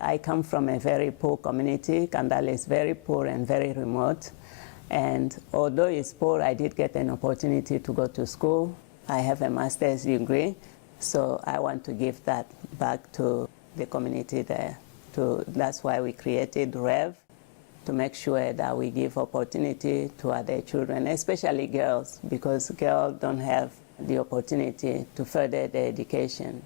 I come from a very poor community. Kandale is very poor and very remote. And although it's poor, I did get an opportunity to go to school. I have a master's degree, so I want to give that back to the community there. That's why we created Reve, to make sure that we give opportunity to other children, especially girls, because girls don't have the opportunity to further their education.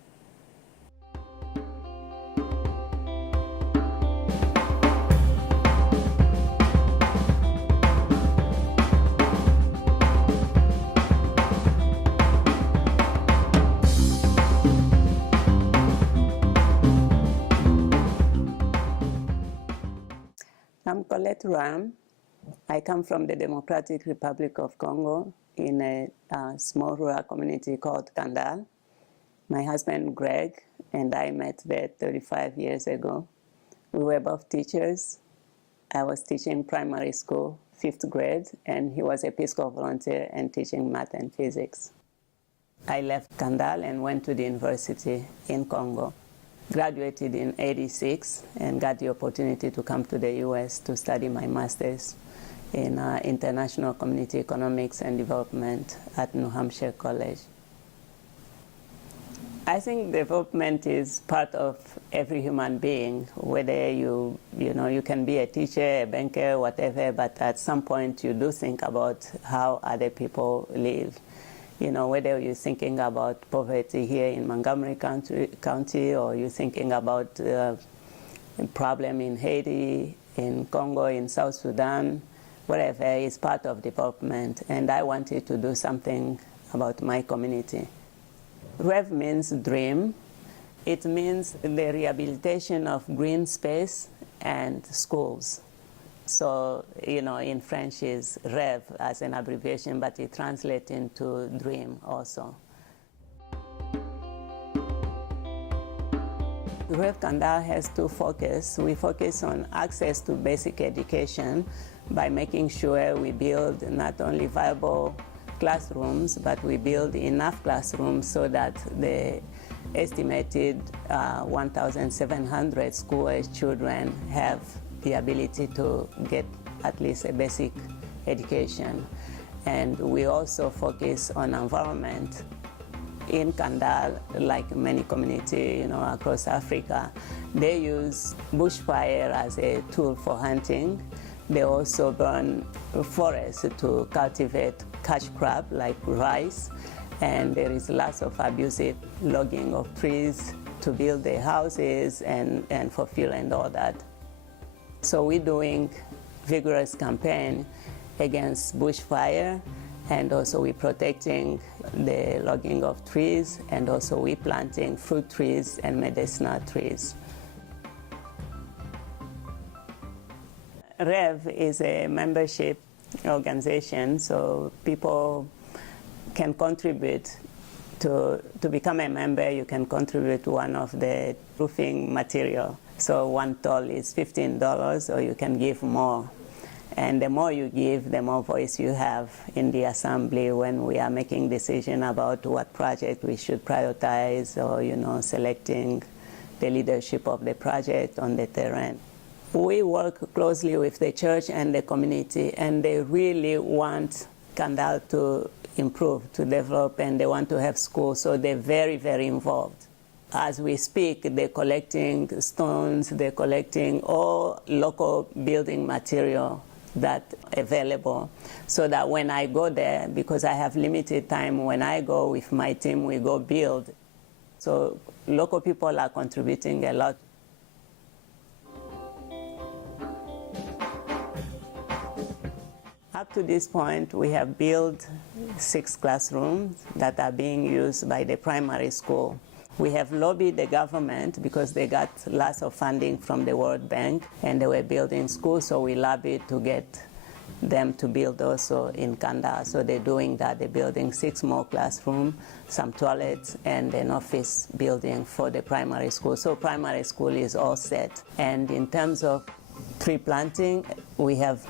I'm Colette Ram. I come from the Democratic Republic of Congo in a small rural community called Kandale. My husband Greg and I met there 35 years ago. We were both teachers. I was teaching primary school, 5th grade, and he was a Peace Corps volunteer and teaching math and physics. I left Kandale and went to the university in Congo. Graduated in '86 and got the opportunity to come to the U.S. to study my master's in International Community Economics and Development at New Hampshire College. I think development is part of every human being, whether you can be a teacher, a banker, whatever, but at some point you do think about how other people live. Whether you're thinking about poverty here in Montgomery County, or you're thinking about a problem in Haiti, in Congo, in South Sudan, whatever, is part of development. And I wanted to do something about my community. Reve means dream. It means the rehabilitation of green space and schools. So, in French is Reve as an abbreviation, but it translates into dream also. Reve Kandale has two focuses. We focus on access to basic education by making sure we build not only viable classrooms, but we build enough classrooms so that the estimated 1,700 school-age children have the ability to get at least a basic education. And we also focus on environment. In Kandale, like many communities across Africa, they use bushfire as a tool for hunting. They also burn forests to cultivate cash crop like rice, and there is lots of abusive logging of trees to build their houses and for fuel and all that. So we're doing vigorous campaign against bushfire, and also we're protecting the logging of trees, and also we're planting fruit trees and medicinal trees. Reve is a membership organization, so people can contribute. To become a member, you can contribute one of the roofing material. So one toll is $15, or you can give more. And the more you give, the more voice you have in the assembly when we are making decisions about what project we should prioritize, or selecting the leadership of the project on the terrain. We work closely with the church and the community, and they really want Kandale to improve, to develop, and they want to have schools, so they're very, very involved. As we speak, they're collecting stones, they're collecting all local building material that's available, so that when I go there, because I have limited time, when I go with my team, we go build. So local people are contributing a lot. Up to this point, we have built 6 classrooms that are being used by the primary school. We have lobbied the government because they got lots of funding from the World Bank, and they were building schools, so we lobbied to get them to build also in Kandale. So they're doing that. They're building 6 more classrooms, some toilets, and an office building for the primary school. So primary school is all set. And in terms of tree planting, we have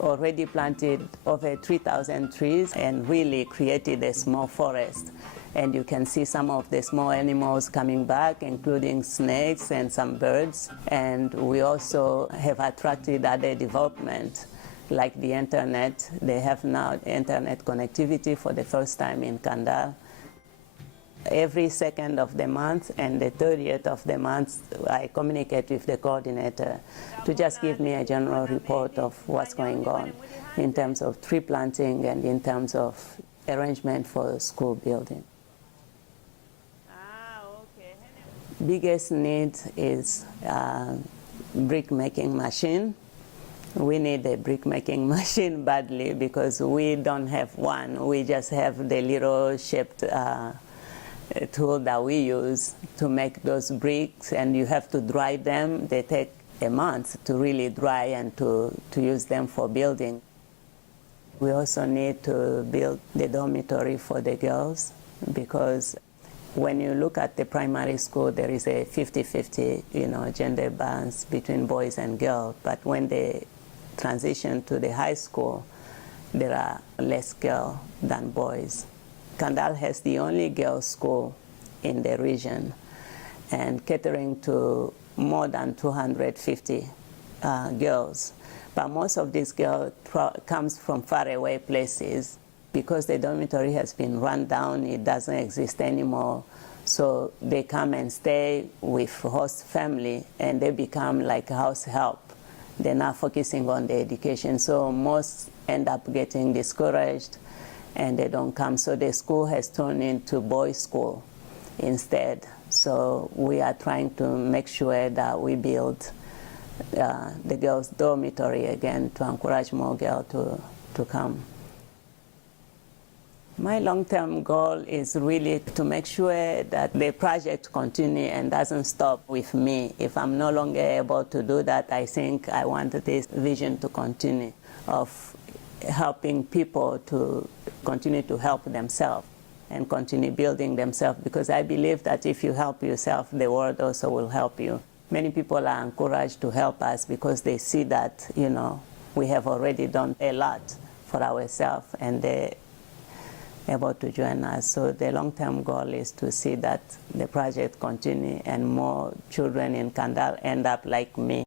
already planted over 3,000 trees and really created a small forest and you can see some of the small animals coming back, including snakes and some birds. And we also have attracted other development, like the internet. They have now internet connectivity for the first time in Kandale. Every second of the month and the 30th of the month, I communicate with the coordinator to just give me a general report of what's going on in terms of tree planting and in terms of arrangement for school building. Biggest need is brick making machine. We need a brick making machine badly because we don't have one. We just have the little shaped tool that we use to make those bricks, and you have to dry them. They take a month to really dry and to use them for building. We also need to build the dormitory for the girls, because when you look at the primary school, there is a 50-50, gender balance between boys and girls. But when they transition to the high school, there are less girls than boys. Kandale has the only girls' school in the region, and catering to more than 250 girls. But most of these girls comes from faraway places. Because the dormitory has been run down, it doesn't exist anymore. So they come and stay with host family, and they become like house help. They're not focusing on the education. So most end up getting discouraged, and they don't come. So the school has turned into boys' school instead. So we are trying to make sure that we build the girls' dormitory again to encourage more girls to come. My long-term goal is really to make sure that the project continues and doesn't stop with me. If I'm no longer able to do that, I think I want this vision to continue of helping people to continue to help themselves and continue building themselves, because I believe that if you help yourself, the world also will help you. Many people are encouraged to help us because they see that, we have already done a lot for ourselves, and they're able to join us. So the long-term goal is to see that the project continue and more children in Kandale end up like me.